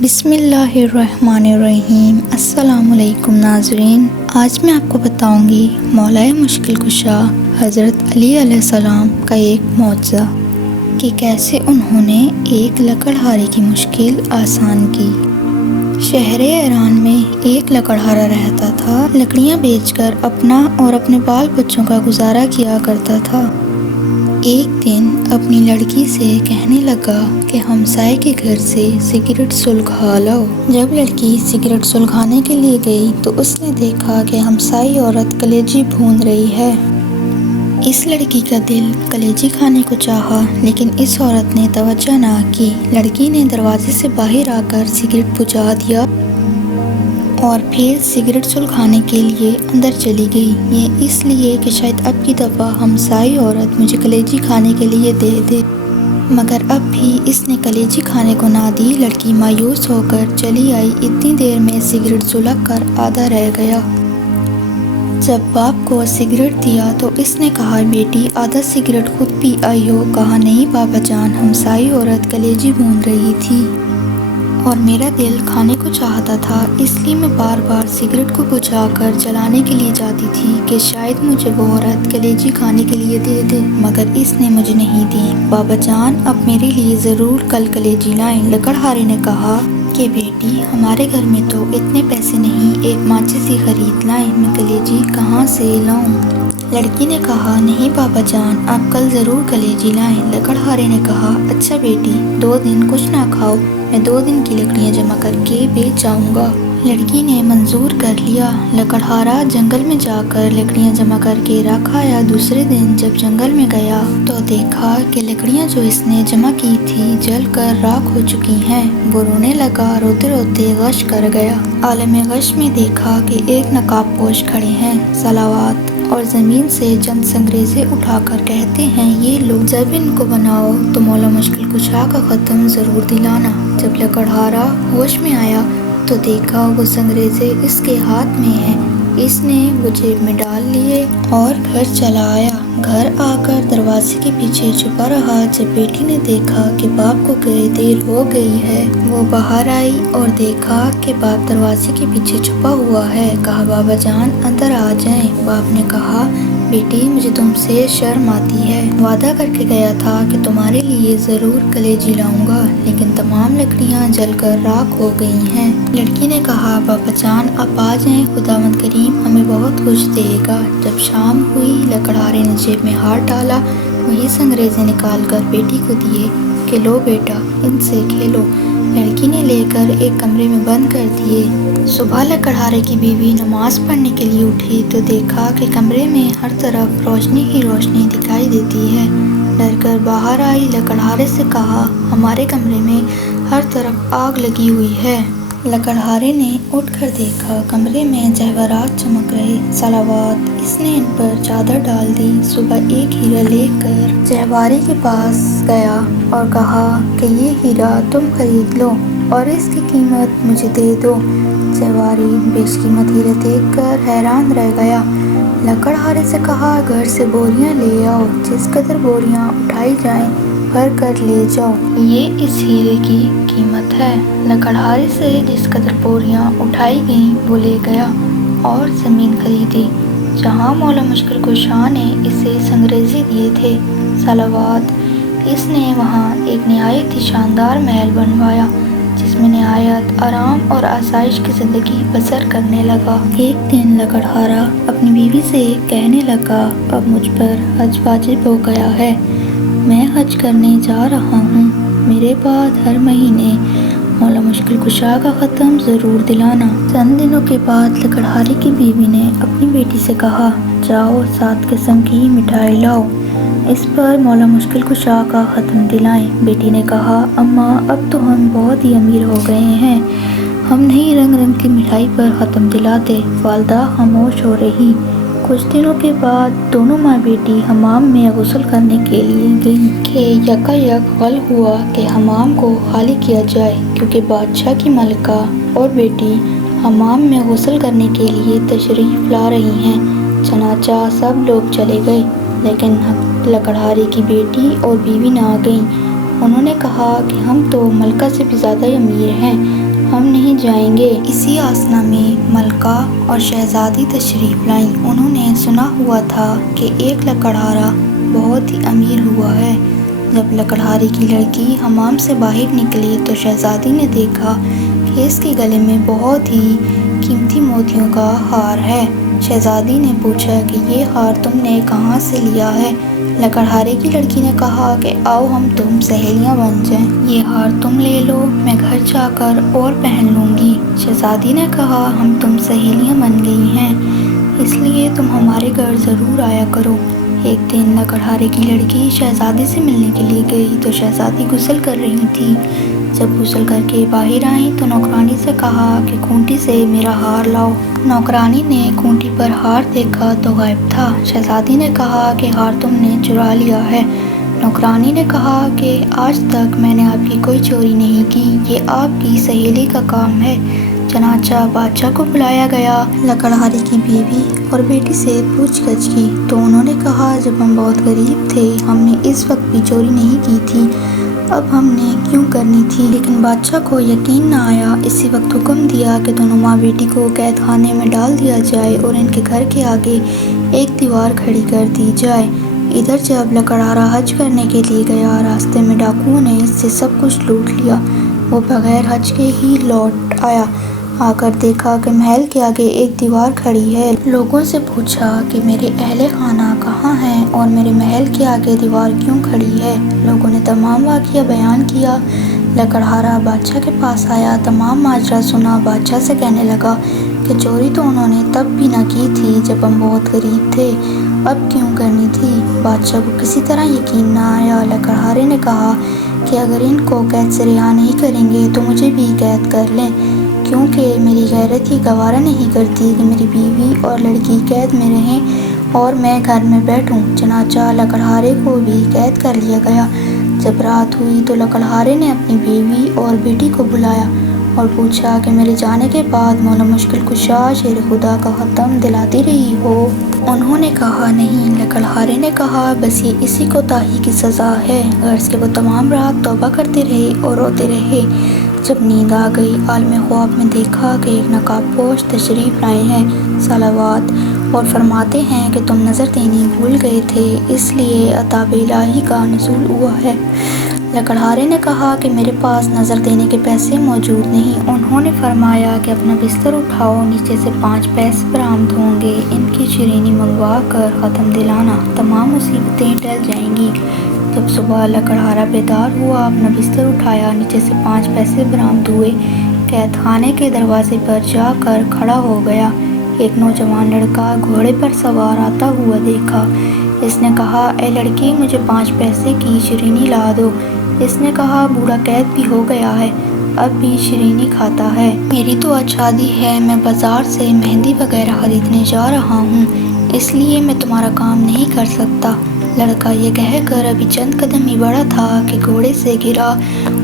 بسم اللہ الرحمن الرحیم۔ السلام علیکم ناظرین، آج میں آپ کو بتاؤں گی مولا مشکل کشا حضرت علی علیہ السلام کا ایک معجزہ کہ کیسے انہوں نے ایک لکڑہارے کی مشکل آسان کی۔ شہر ایران میں ایک لکڑہارا رہتا تھا، لکڑیاں بیچ کر اپنا اور اپنے بال بچوں کا گزارا کیا کرتا تھا۔ ایک دن اپنی لڑکی سے کہنے لگا کہ ہمسائے کے گھر سے سگریٹ سلگھا لاؤ۔ جب لڑکی سگریٹ سلگھانے کے لیے گئی تو اس نے دیکھا کہ ہمسائی عورت کلیجی بھون رہی ہے۔ اس لڑکی کا دل کلیجی کھانے کو چاہا، لیکن اس عورت نے توجہ نہ کی۔ لڑکی نے دروازے سے باہر آ کر سگریٹ بجھا دیا اور پھر سگریٹ سلگھانے کے لیے اندر چلی گئی، یہ اس لیے کہ شاید اب کی دفعہ ہمسائی عورت مجھے کلیجی کھانے کے لیے دے دے، مگر اب بھی اس نے کلیجی کھانے کو نہ دی۔ لڑکی مایوس ہو کر چلی آئی، اتنی دیر میں سگریٹ سلگ کر آدھا رہ گیا۔ جب باپ کو سگریٹ دیا تو اس نے کہا، بیٹی آدھا سگریٹ خود پی آئی ہو؟ کہا، نہیں بابا جان، ہمسائی عورت کلیجی بھون رہی تھی اور میرا دل کھانے کو چاہتا تھا، اس لیے میں بار بار سگریٹ کو بجھا کر جلانے کے لیے جاتی تھی کہ شاید مجھے وہ عورت کلیجی کھانے کے لیے دے دے، مگر اس نے مجھے نہیں دی۔ بابا جان اب میرے لیے ضرور کل کلیجی لائیں۔ لکڑہارے نے کہا کہ بیٹی ہمارے گھر میں تو اتنے پیسے نہیں، ایک ماچس ہی خرید لائیں، میں کلیجی کہاں سے لاؤں؟ لڑکی نے کہا، نہیں بابا جان، آپ کل ضرور کلیجی لائیں۔ لکڑہارے نے کہا، اچھا بیٹی 2 دن کچھ نہ کھاؤ، میں 2 دن کی لکڑیاں جمع کر کے بیچ جاؤں گا۔ لڑکی نے منظور کر لیا۔ لکڑہارا جنگل میں جا کر لکڑیاں جمع کر کے رکھ آیا۔ دوسرے دن جب جنگل میں گیا تو دیکھا کہ لکڑیاں جو اس نے جمع کی تھی جل کر راکھ ہو چکی ہیں۔ وہ رونے لگا، روتے روتے غش کر گیا۔ عالم غش میں دیکھا کہ ایک نقاب پوش کھڑے ہیں، صلوات اور زمین سے چند سنگریزے اٹھا کر کہتے ہیں، یہ لو، جب ان کو بناؤ تو مولا مشکل کشا کا ختم ضرور دلانا۔ جب لکڑہارا ہوش میں آیا تو دیکھا وہ سنگریزے اس کے ہاتھ میں ہیں، اس نے وہ جیب میں ڈال لیے اور گھر چلا آیا۔ گھر آ کر دروازے کے پیچھے چھپا رہا۔ جب بیٹی نے دیکھا کہ باپ کو گئے دیر ہو گئی ہے، وہ باہر آئی اور دیکھا کہ باپ دروازے کے پیچھے چھپا ہوا ہے۔ کہا، بابا جان اندر آ جائیں۔ باپ نے کہا، بیٹی مجھے تم سے شرم آتی ہے، وعدہ کر کے گیا تھا کہ تمہارے لیے ضرور کلیجی لاؤں گا، لیکن تمام لکڑیاں جل کر راکھ ہو گئی ہیں۔ لڑکی نے کہا، بابا جان آپ آ جائیں، خداوند کریم ہمیں بہت کچھ دے گا۔ جب شام ہوئی، لکڑہارے نے جیب میں ہاتھ ڈالا، وہی سنگریزے نکال کر بیٹی کو دیے کہ لو بیٹا ان سے کھیلو۔ لڑکی نے لے کر ایک کمرے میں بند کر دیے۔ صبح لکڑہارے کی بیوی نماز پڑھنے کے لیے اٹھی تو دیکھا کہ کمرے میں ہر طرف روشنی ہی روشنی دکھائی دیتی ہے۔ ڈر کر باہر آئی، لکڑہارے سے کہا، ہمارے کمرے میں ہر طرف آگ لگی ہوئی ہے۔ لکڑہارے نے اٹھ کر دیکھا، کمرے میں جواہرات چمک رہے، صلوات۔ اس نے ان پر چادر ڈال دی۔ صبح ایک ہیرا لے کر جواہری کے پاس گیا اور کہا کہ یہ ہیرا تم خرید لو اور اس کی قیمت مجھے دے دو۔ جواہری بیش قیمت ہیرا دیکھ کر حیران رہ گیا۔ لکڑہارے سے کہا، گھر سے بوریاں لے آؤ، جس قدر بوریاں اٹھائی جائیں بھر کر لے جاؤ، یہ اس ہیرے کی قیمت ہے۔ لکڑہارے سے جس قدر بوریاں اٹھائی گئیں وہ لے گیا اور زمین خریدی جہاں مولا مشکل کشا نے اسے سنگریزے دیے تھے، صلوات۔ اس نے وہاں ایک نہایت ہی شاندار محل بنوایا جس میں نہایت آرام اور آسائش کی زندگی بسر کرنے لگا۔ ایک دن لکڑہارا اپنی بیوی سے کہنے لگا، اب مجھ پر حج واجب ہو گیا ہے، میں حج کرنے جا رہا ہوں، میرے بعد ہر مہینے مولا مشکل کشا کا ختم ضرور دلانا۔ چند دنوں کے بعد لکڑہارے کی بیوی نے اپنی بیٹی سے کہا، جاؤ 7 قسم کی مٹھائی لاؤ، اس پر مولا مشکل کشا کا ختم دلائیں۔ بیٹی نے کہا، اماں اب تو ہم بہت ہی امیر ہو گئے ہیں، ہم نہیں رنگ رنگ کی مٹھائی پر ختم دلاتے۔ والدہ خاموش ہو رہی۔ کچھ دنوں کے بعد دونوں ماں بیٹی حمام میں غسل کرنے کے لیے گئیں کہ یکایک خیال ہوا کہ حمام کو خالی کیا جائے، کیونکہ بادشاہ کی ملکہ اور بیٹی حمام میں غسل کرنے کے لیے تشریف لا رہی ہیں۔ چنانچہ سب لوگ چلے گئے، لیکن لکڑہارے کی بیٹی اور بیوی نہ گئیں۔ انہوں نے کہا کہ ہم تو ملکہ سے بھی زیادہ امیر ہیں، ہم نہیں جائیں گے۔ اسی آسنا میں ملکہ اور شہزادی تشریف لائیں۔ انہوں نے سنا ہوا تھا کہ ایک لکڑہارا بہت ہی امیر ہوا ہے۔ جب لکڑہارے کی لڑکی حمام سے باہر نکلی تو شہزادی نے دیکھا کہ اس کے گلے میں بہت ہی قیمتی موتیوں کا ہار ہے۔ شہزادی نے پوچھا کہ یہ ہار تم نے کہاں سے لیا ہے؟ لکڑہارے کی لڑکی نے کہا کہ آؤ ہم تم سہیلیاں بن جائیں، یہ ہار تم لے لو، میں گھر جا کر اور پہن لوں گی۔ شہزادی نے کہا ہم تم سہیلیاں بن گئی ہیں، اس لیے تم ہمارے گھر ضرور آیا کرو۔ ایک دن لکڑہارے کی لڑکی شہزادی سے ملنے کے لیے گئی تو شہزادی غسل کر رہی تھی۔ جب غسل کر کے باہر آئیں تو نوکرانی سے کہا کہ کھونٹی سے میرا ہار لاؤ۔ نوکرانی نے کھونٹی پر ہار دیکھا تو غائب تھا۔ شہزادی نے کہا کہ ہار تم نے چرا لیا ہے۔ نوکرانی نے کہا کہ آج تک میں نے آپ کی کوئی چوری نہیں کی، یہ آپ کی سہیلی کا کام ہے۔ چنانچہ بادشاہ کو بلایا گیا۔ لکڑہارے کی بیوی اور بیٹی سے پوچھ گچھ کی تو انہوں نے کہا جب ہم بہت غریب تھے ہم نے اس وقت بھی چوری نہیں کی تھی، اب ہم نے کیوں کرنی تھی؟ لیکن بادشاہ کو یقین نہ آیا۔ اسی وقت حکم دیا کہ دونوں ماں بیٹی کو قید خانے میں ڈال دیا جائے اور ان کے گھر کے آگے ایک دیوار کھڑی کر دی جائے۔ ادھر جب لکڑہارا حج کرنے کے لیے گیا، راستے میں ڈاکوؤں نے اس سے سب کچھ لوٹ لیا۔ وہ بغیر حج کے ہی لوٹ آیا۔ آ کر دیکھا کہ محل کے آگے ایک دیوار کھڑی ہے۔ لوگوں سے پوچھا کہ میرے اہل خانہ کہاں ہیں اور میرے محل کے آگے دیوار کیوں کھڑی ہے؟ لوگوں نے تمام واقعہ بیان کیا۔ لکڑہارا بادشاہ کے پاس آیا، تمام ماجرا سنا۔ بادشاہ سے کہنے لگا کہ چوری تو انہوں نے تب بھی نہ کی تھی جب ہم بہت غریب تھے، اب کیوں کرنی تھی؟ بادشاہ کو کسی طرح یقین نہ آیا۔ لکڑہارے نے کہا کہ اگر ان کو قید سے رہا نہیں کریں گے تو مجھے بھی قید کر لیں، کیونکہ میری غیرت یہ گوارا نہیں کرتی کہ میری بیوی اور لڑکی قید میں رہیں اور میں گھر میں بیٹھوں۔ چنانچہ لکڑہارے کو بھی قید کر لیا گیا۔ جب رات ہوئی تو لکڑہارے نے اپنی بیوی اور بیٹی کو بلایا اور پوچھا کہ میرے جانے کے بعد مولا مشکل کشا شیر خدا کا ختم دلاتی رہی ہو؟ انہوں نے کہا نہیں۔ لکڑہارے نے کہا بس یہ اسی کوتاہی کی سزا ہے۔ غرض کہ وہ تمام رات توبہ کرتے رہے اور روتے رہے۔ جب نیند آ گئی، عالم خواب میں دیکھا کہ ایک نقاب پوش تشریف لائے ہیں صلوات اور فرماتے ہیں کہ تم نظر دینی بھول گئے تھے، اس لیے عطاب الہی کا نزول ہوا ہے۔ لکڑہارے نے کہا کہ میرے پاس نظر دینے کے پیسے موجود نہیں۔ انہوں نے فرمایا کہ اپنا بستر اٹھاؤ، نیچے سے 5 پیسے برآمد ہوں گے، ان کی شیرینی منگوا کر ختم دلانا، تمام مصیبتیں ٹل جائیں گی۔ جب صبح لکڑہارا بیدار ہوا، اپنا بستر اٹھایا، نیچے سے 5 پیسے برآمد ہوئے، قید خانے کے دروازے پر جا کر کھڑا ہو گیا۔ ایک نوجوان لڑکا گھوڑے پر سوار آتا ہوا دیکھا۔ اس نے کہا اے لڑکی مجھے 5 پیسے کی شیرینی لا دو۔ اس نے کہا بوڑھا قید بھی ہو گیا ہے، اب بھی شیرینی کھاتا ہے، میری تو آج شادی ہے، میں بازار سے مہندی وغیرہ خریدنے جا رہا ہوں، اس لیے میں تمہارا کام نہیں کر سکتا۔ لڑکا یہ کہہ کر ابھی چند قدم ہی بڑھا تھا کہ گھوڑے سے گرا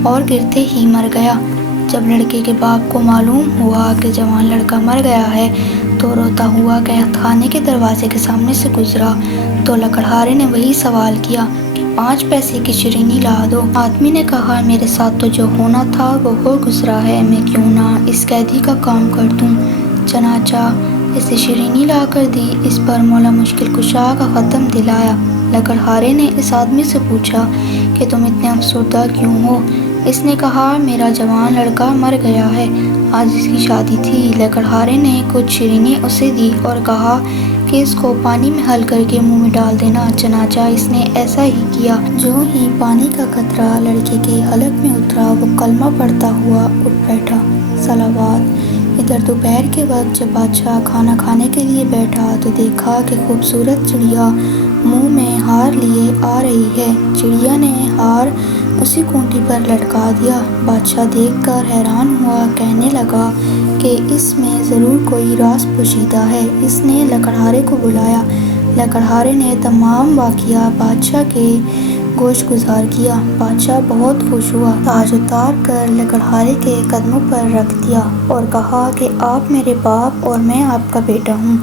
اور گرتے ہی مر گیا۔ جب لڑکے کے باپ کو معلوم ہوا کہ جوان لڑکا مر گیا ہے تو روتا ہوا قید خانے کے دروازے کے سامنے سے گزرا تو لکڑہارے نے وہی سوال کیا کہ 5 پیسے کی شیرینی لا دو۔ آدمی نے کہا میرے ساتھ تو جو ہونا تھا وہ ہو گزرا ہے، میں کیوں نہ اس قیدی کا کام کر دوں۔ چنانچہ اسے شیرینی لا کر دی۔ اس پر مولا مشکل کشا کا ختم دلایا۔ لکڑہارے نے اس آدمی سے پوچھا کہ تم اتنے افسردہ کیوں ہو؟ اس نے کہا میرا جوان لڑکا مر گیا ہے، آج اس کی شادی تھی۔ لکڑہارے نے کچھ شیرینی اسے دی اور کہا کہ اس کو پانی میں حل کر کے منہ میں ڈال دینا۔ چنانچہ اس نے ایسا ہی کیا۔ جو ہی پانی کا قطرہ لڑکے کے حلق میں اترا وہ کلمہ پڑھتا ہوا اٹھ بیٹھا صلوات۔ ادھر دوپہر کے وقت جب بادشاہ کھانا کھانے کے لیے بیٹھا تو دیکھا کہ خوبصورت چڑیا منہ میں ہار لیے آ رہی ہے۔ چڑیا نے ہار اسی کھونٹی پر لٹکا دیا۔ بادشاہ دیکھ کر حیران ہوا، کہنے لگا کہ اس میں ضرور کوئی راز پوشیدہ ہے۔ اس نے لکڑہارے کو بلایا۔ لکڑہارے نے تمام واقعہ بادشاہ کے گوش گزار کیا۔ بادشاہ بہت خوش ہوا، تاج اتار کر لکڑہارے کے قدموں پر رکھ دیا اور کہا کہ آپ میرے باپ اور میں آپ کا بیٹا ہوں،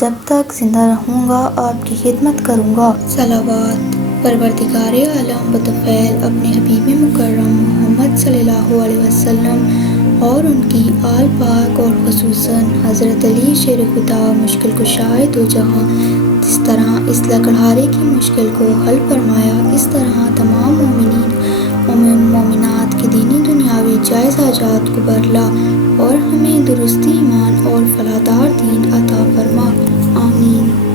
جب تک زندہ رہوں گا آپ کی خدمت کروں گا۔ صلوات۔ پروردگار عالم بطفیل اپنے حبیب مکرم محمد صلی اللہ علیہ وسلم اور ان کی آل پاک اور خصوصاً حضرت علی شیر خدا مشکل کشائے دو جہاں جس طرح اس لکڑہارے کی مشکل کو حل فرمایا، اس طرح تمام مومنین مومنات کی دینی دنیاوی جائز حاجات کو برلا اور ہمیں درستی ایمان اور فلاح دار دین عطا فرما، آمین۔